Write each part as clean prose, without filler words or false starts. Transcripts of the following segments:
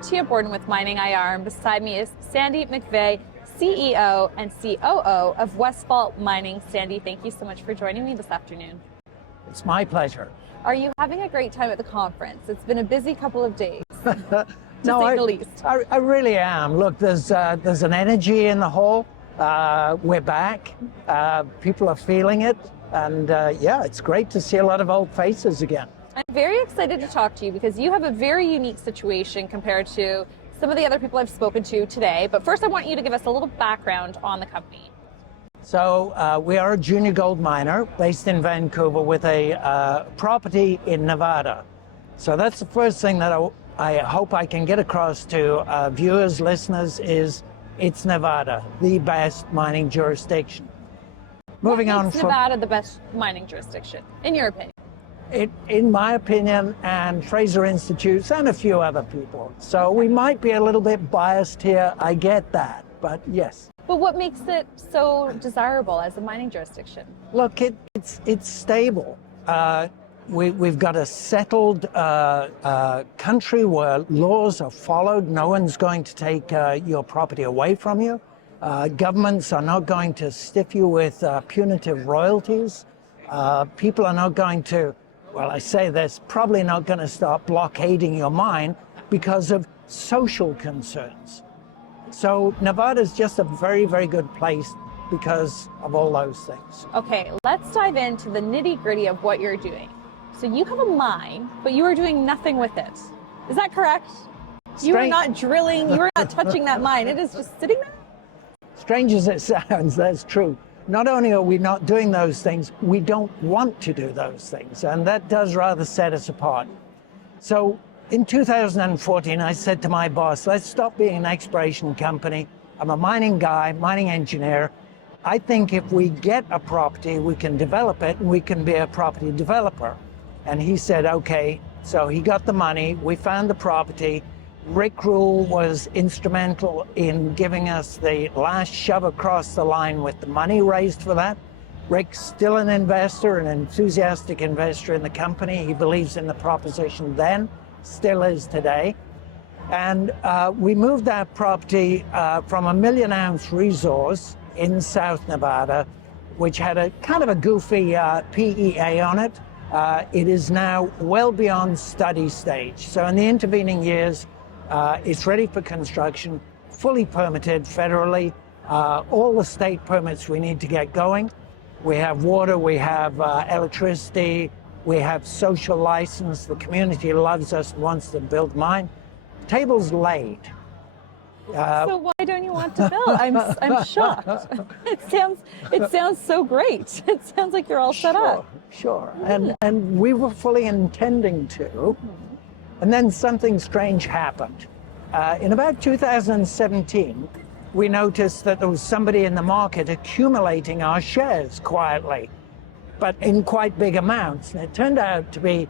I'm Tia Borden with MiningIR, and beside me is Sandy McVey, CEO and COO of Westfall Mining. Sandy, thank you so much for joining me this afternoon. It's my pleasure. Are you having a great time at the conference? It's been a busy couple of days, to say the least. I really am. Look, there's an energy in the hall. We're back. People are feeling it. And yeah, it's great to see a lot of old faces again. I'm very excited to talk to you because you have a very unique situation compared to some of the other people I've spoken to today. But first, I want you to give us a little background on the company. So we are a junior gold miner based in Vancouver with a property in Nevada. So that's the first thing that I hope I can get across to viewers, listeners, is it's Nevada, the best mining jurisdiction. Moving on from Nevada, the best mining jurisdiction, in your opinion? In my opinion, and Fraser Institutes and a few other people. So we might be a little bit biased here, I get that, but yes. But what makes it so desirable as a mining jurisdiction? Look, it's stable. We've got a settled country where laws are followed. No one's going to take your property away from you. Governments are not going to stiff you with punitive royalties. People are not going to, well, I say this, probably not going to start blockading your mine because of social concerns. So Nevada's just a very, very good place because of all those things. Okay, let's dive into the nitty-gritty of what you're doing. So you have a mine, but you are doing nothing with it. Is that correct? You are not drilling, you are not touching that mine. It is just sitting there? Strange as it sounds, that's true. Not only are we not doing those things, we don't want to do those things, and that does rather set us apart. So in 2014, I said to my boss, let's stop being an exploration company. I'm a mining guy, mining engineer. I think if we get a property, we can develop it, and we can be a property developer. And he said, okay. So he got the money, we found the property. Rick Rule was instrumental in giving us the last shove across the line with the money raised for that. Rick's still an investor, an enthusiastic investor in the company. He believes in the proposition then, still is today. And we moved that property from a 1 million ounce resource in South Nevada, which had a kind of a goofy PEA on it. It is now well beyond study stage. So in the intervening years, it's ready for construction, fully permitted federally, all the state permits we need to get going. We have water, we have electricity, we have social license. The community loves us, wants to build mine. Table's laid. So why don't you want to build? I'm shocked. It sounds so great. It sounds like you're all set up. Sure, and we were fully intending to. And then something strange happened. In about 2017, we noticed that there was somebody in the market accumulating our shares quietly, but in quite big amounts. And it turned out to be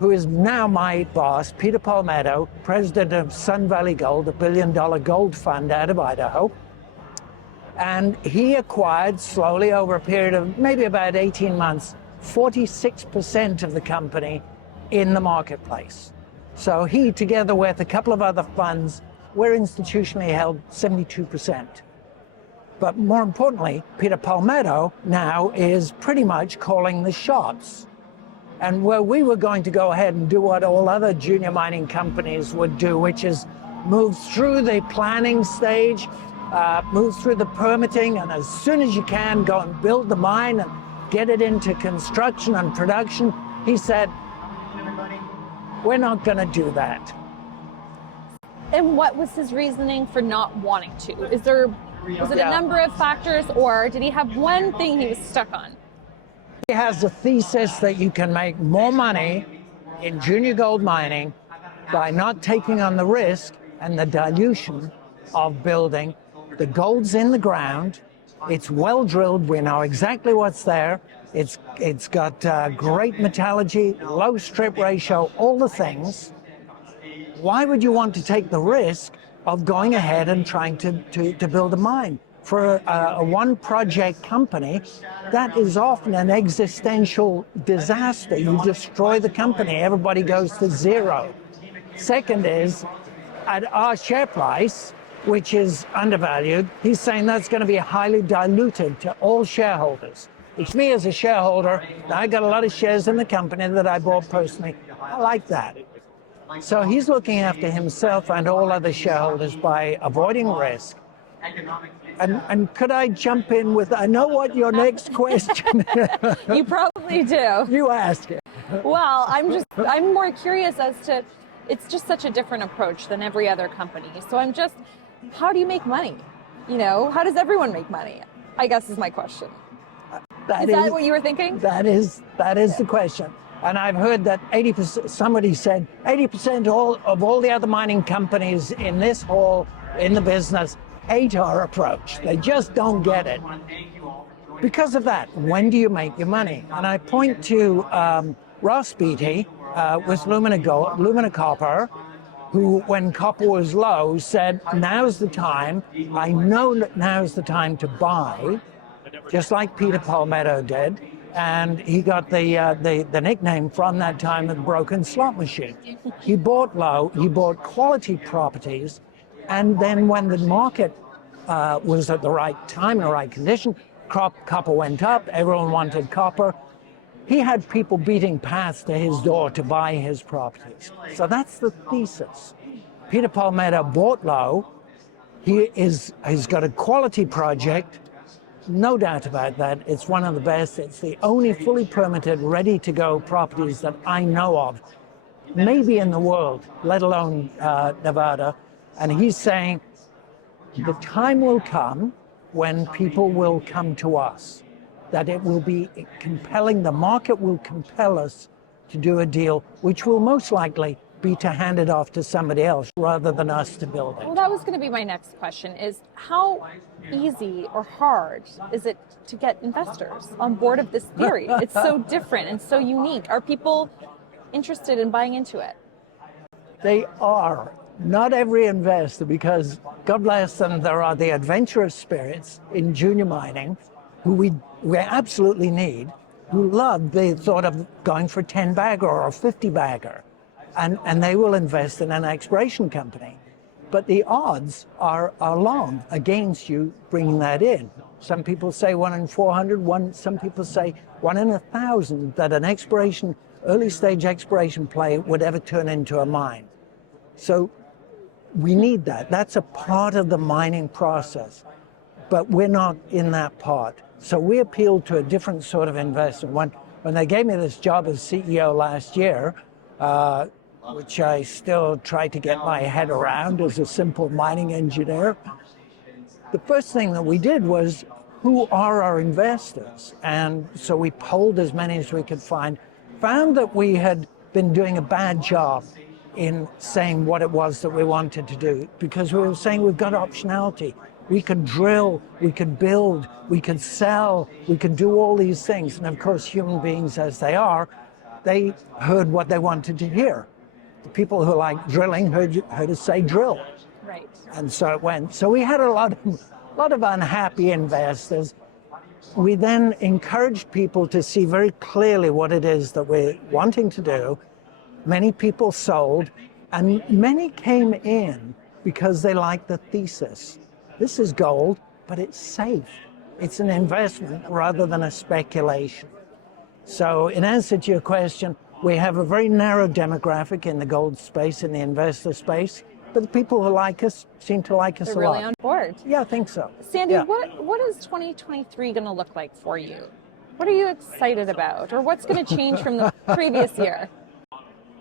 who is now my boss, Peter Palmetto, president of Sun Valley Gold, a $1 billion gold fund out of Idaho. And he acquired slowly over a period of maybe about 18 months, 46% of the company in the marketplace. So he, together with a couple of other funds, we're institutionally held 72%. But more importantly, Peter Palmetto now is pretty much calling the shots. And where we were going to go ahead and do what all other junior mining companies would do, which is move through the planning stage, move through the permitting, and as soon as you can, go and build the mine and get it into construction and production, he said, we're not going to do that. And what was his reasoning for not wanting to? Was it a number of factors, or did he have one thing he was stuck on? He has a thesis that you can make more money in junior gold mining by not taking on the risk and the dilution of building. The gold's in the ground. It's well drilled. We know exactly what's there. It's got great metallurgy, low strip ratio, all the things. Why would you want to take the risk of going ahead and trying to build a mine? For a one project company, that is often an existential disaster. You destroy the company, everybody goes to zero. Second is, at our share price, which is undervalued, he's saying that's going to be highly diluted to all shareholders. It's me as a shareholder. I got a lot of shares in the company that I bought personally. I like that. So he's looking after himself and all other shareholders by avoiding risk. And could I jump in with, I know what your next question is. You probably do. You ask it. Well, I'm more curious as to, it's just such a different approach than every other company. So how do you make money? You know, how does everyone make money? I guess is my question. Is that what you were thinking? That is the question. And I've heard that 80%, somebody said 80% of all the other mining companies in this hall, in the business, hate our approach. They just don't get it. Because of that, when do you make your money? And I point to Ross Beatty with Lumina Copper, who, when copper was low, said, now's the time. I know that now's the time to buy, just like Peter Palmetto did. And he got the nickname from that time of the broken slot machine. He bought low, he bought quality properties, and then when the market was at the right time, the right condition, copper went up, everyone wanted copper. He had people beating paths to his door to buy his properties. So that's the thesis. Peter Palmetto bought low. He's got a quality project. No doubt about that. It's one of the best. It's the only fully permitted, ready-to-go properties that I know of, maybe in the world, let alone Nevada. And he's saying the time will come when people will come to us, that it will be compelling, the market will compel us to do a deal, which will most likely be to hand it off to somebody else rather than us to build it. Well, that was going to be my next question, is how easy or hard is it to get investors on board of this theory? It's so different and so unique. Are people interested in buying into it? They are. Not every investor, because God bless them, there are the adventurous spirits in junior mining who we absolutely need, who love the thought of going for a 10-bagger or a 50-bagger. And they will invest in an exploration company. But the odds are long against you bringing that in. Some people say 1 in 400, some people say 1 in 1,000 that an early stage exploration play would ever turn into a mine. So we need that. That's a part of the mining process. But we're not in that part. So we appealed to a different sort of investment. When they gave me this job as CEO last year, which I still try to get my head around as a simple mining engineer, the first thing that we did was, who are our investors? And so we polled as many as we could find, found that we had been doing a bad job in saying what it was that we wanted to do, because we were saying we've got optionality. We could drill, we could build, we could sell, we could do all these things. And of course, human beings as they are, they heard what they wanted to hear. The people who like drilling heard us say drill. Right. And so it went. So we had a lot of unhappy investors. We then encouraged people to see very clearly what it is that we're wanting to do. Many people sold, and many came in because they liked the thesis. This is gold, but it's safe. It's an investment rather than a speculation. So in answer to your question, we have a very narrow demographic in the gold space, in the investor space, but the people who like us seem to like us a lot. They're really on board. Yeah, I think so. Sandy, yeah. what is 2023 going to look like for you? What are you excited about? Or what's going to change from the previous year?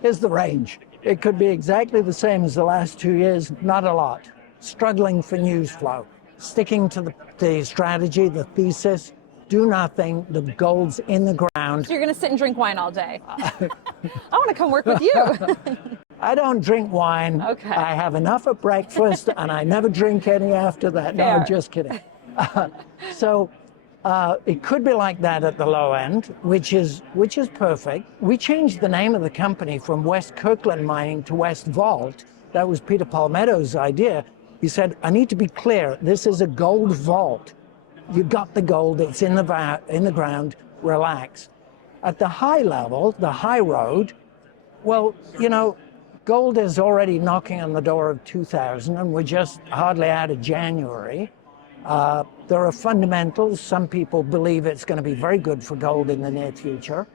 Here's the range. It could be exactly the same as the last 2 years, not a lot. Struggling for news flow, sticking to the strategy, the thesis, do nothing, the gold's in the ground. So you're going to sit and drink wine all day. I want to come work with you. I don't drink wine. Okay. I have enough at breakfast and I never drink any after that. Fair. No, just kidding. So it could be like that at the low end, which is perfect. We changed the name of the company from West Kirkland Mining to West Vault. That was Peter Palmetto's idea. He said, I need to be clear, this is a gold vault. You got the gold, it's in the ground, relax. At the high level, the high road, well, you know, Gold is already knocking on the door of 2,000, and we're just hardly out of January. There are fundamentals. Some people believe it's going to be very good for gold in the near future.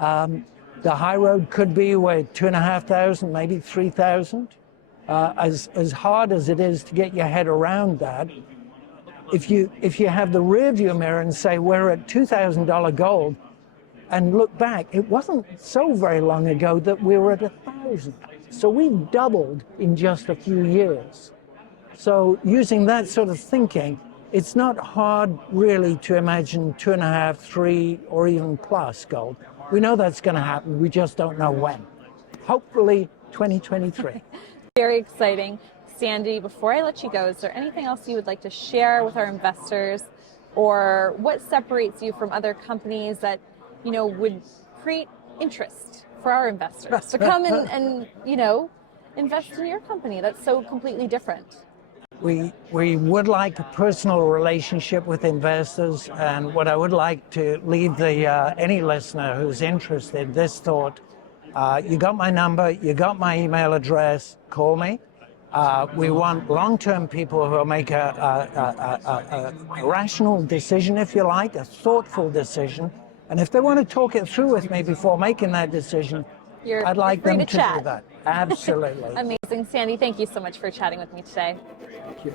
The high road could be where 2,500, maybe 3,000. As hard as it is to get your head around that, if you have the rear view mirror and say we're at $2,000 gold, and look back, it wasn't so very long ago that we were at 1,000. So we doubled in just a few years. So using that sort of thinking, it's not hard really to imagine 2.5, 3, or even plus gold. We know that's going to happen. We just don't know when. Hopefully 2023. Very exciting. Sandy, before I let you go, is there anything else you would like to share with our investors, or what separates you from other companies that, you know, would create interest for our investors to come and you know, invest in your company that's so completely different? We would like a personal relationship with investors, and what I would like to leave any listener who's interested, this thought: you got my number, you got my email address, call me. We want long-term people who will make a rational decision, if you like, a thoughtful decision. And if they want to talk it through with me before making that decision, I'd like them to do that. Absolutely. Amazing. Sandy, thank you so much for chatting with me today. Thank you.